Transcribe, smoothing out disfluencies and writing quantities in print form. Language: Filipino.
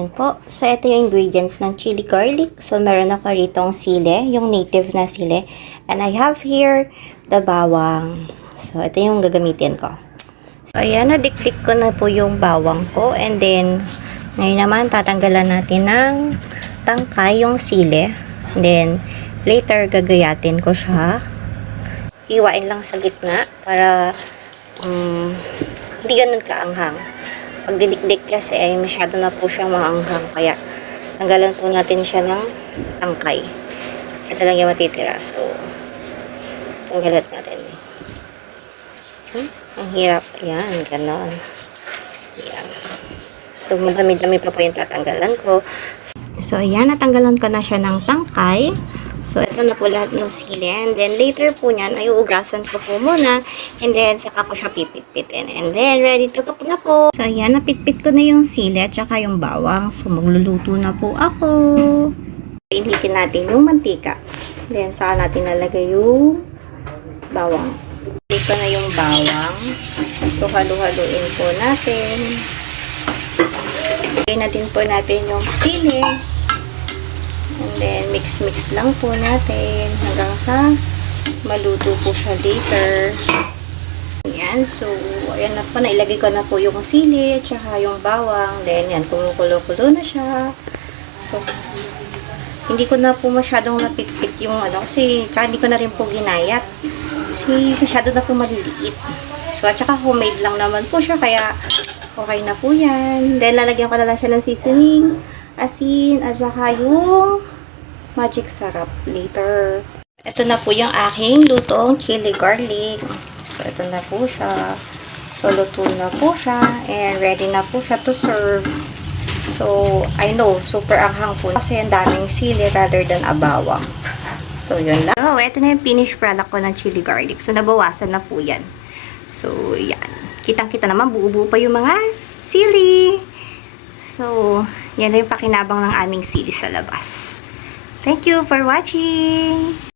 Yan po. So, ito yung ingredients ng chili garlic. So, meron ako ritong sile, yung native na sile. And I have here the bawang. So, ito yung gagamitin ko. So, ayan, nadikdik ko na po yung bawang ko. And then, ngayon naman, tatanggalan natin ng tangkay yung sile. And then, later, gagayatin ko siya. Hiwain lang sa gitna para hindi ganun kaanghang. Pag dinikdik kasi ay masyado na po siyang maanghang, kaya tanggalan po natin siya ng tangkay. Ito lang yung matitira, so tanggalan natin. Ang hirap, yan, ganon. Yan. So madami-dami pa po yung tatanggalan ko. So ayan, natanggalan ko na siya ng tangkay. So, ito na po lahat ng sili. And then, later po niyan, ay uugasan ko po muna. And then, saka ko siya pipitpitin. And then, ready to cook na po. So, ayan, napitpit ko na yung sili at saka yung bawang. So, magluluto na po ako. Initin natin yung mantika. Then, saka natin nalagay yung bawang. Ito ko na yung bawang. So, halu-haluin po natin. Lagay natin po natin yung sili. And then, mix-mix lang po natin hanggang sa maluto po siya later. Ayan. So, ayan na po. Nailagay ko na po yung sili at saka yung bawang. Then, yan. Kumukulo-kulo na siya. So, hindi ko na po masyadong napitpit yung kasi tsaka hindi ko na rin po ginayat. Kasi masyado na po maliliit. So, at saka homemade lang naman po siya. Kaya, okay na po yan. Then, lalagyan ko na lang siya ng seasoning, asin, at saka yung magic sarap later. Ito na po yung aking lutong chili garlic. So, ito na po siya. So, luto na po siya. And ready na po siya to serve. So, I know, super anghang po. Kasi ang daming sili rather than bawang. So, yun lang. Oh, ito na yung finished product ko ng chili garlic. So, nabawasan na po yan. So, yan. Kitang-kita naman, buo-buo pa yung mga sili. So, yan na yung pakinabang ng aming sili sa labas. Thank you for watching!